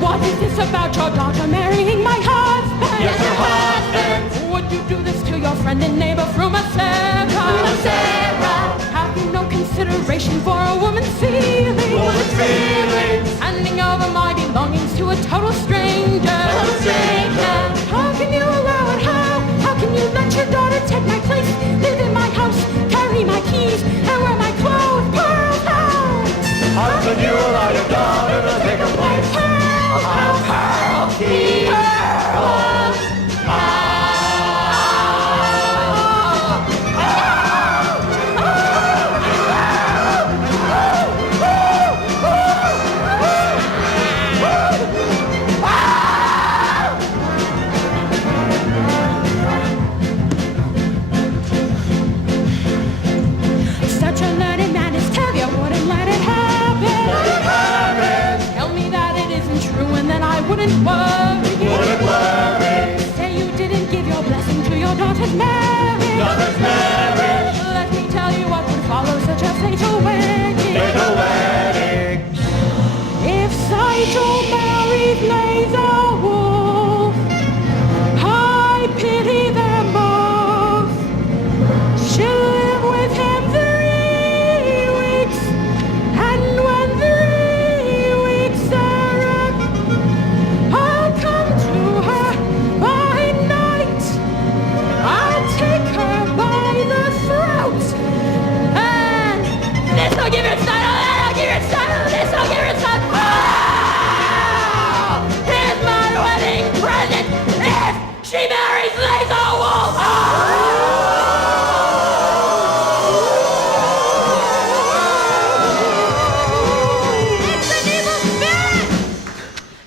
What is this about your daughter marrying my husband? Yes, her husband. Would you do this to your friend and neighbor Frumacera? Rumosera. Have you no consideration for a woman's feelings? Woman's feelings. Handing over my belongings to a total stranger. Total stranger. How can you allow it? How can you let your daughter take my place, live in my house, carry my keys, and wear my clothes? Pearl, How could you allow your daughter to take a place? Pearl, keys, pearls. Such a learned man as Tevye wouldn't let it happen. Tell me that it isn't true and then I wouldn't worry. Wouldn't worry. Say you didn't give your blessing to your daughter's marriage. Daughter's marriage. Let me tell you what would follow such a fatal wedding. Fatal wedding. If Saito marries Laser Wolf, I pity them both. She'll live with him 3 weeks, and when 3 weeks are up, I'll come to her by night. I'll take her by the throat, and this'll give her style, that'll give her style, this'll give her style. Oh! Here's my wedding present if she marries Laser Wolf. It's an evil spirit!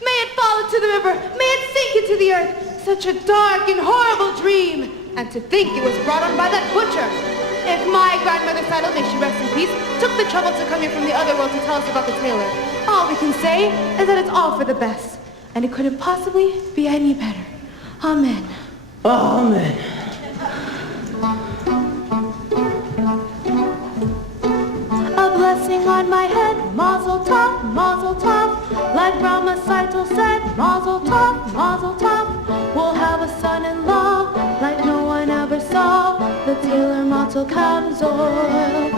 May it fall into the river. May it sink into the earth. Such a dark and horrible dream. And to think it was brought on by that butcher. If my grandmother Seidel, may she rest in peace, took the trouble to come here from the other world to tell us about the tailor, all we can say is that it's all for the best. And it couldn't possibly be any better. Amen. Amen. A blessing on my head, mazel tov, mazel tov. Like Brahma Saito said, mazel tov, mazel tov. We'll have Mazel comes oil.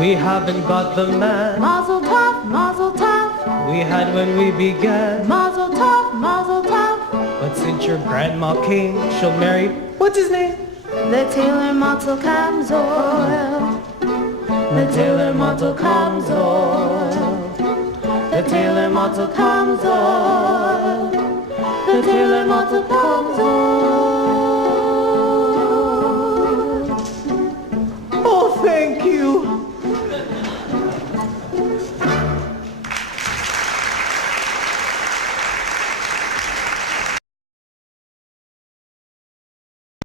We haven't got the man Mazel tov, mazel tov. we had when we began. Mazel tov, mazel tov. But since your grandma came, she'll marry, what's his name? The tailor Mazel comes oil. The tailor Mazel comes oil. The tailor Mazel comes oil. The tailor Mazel comes oil.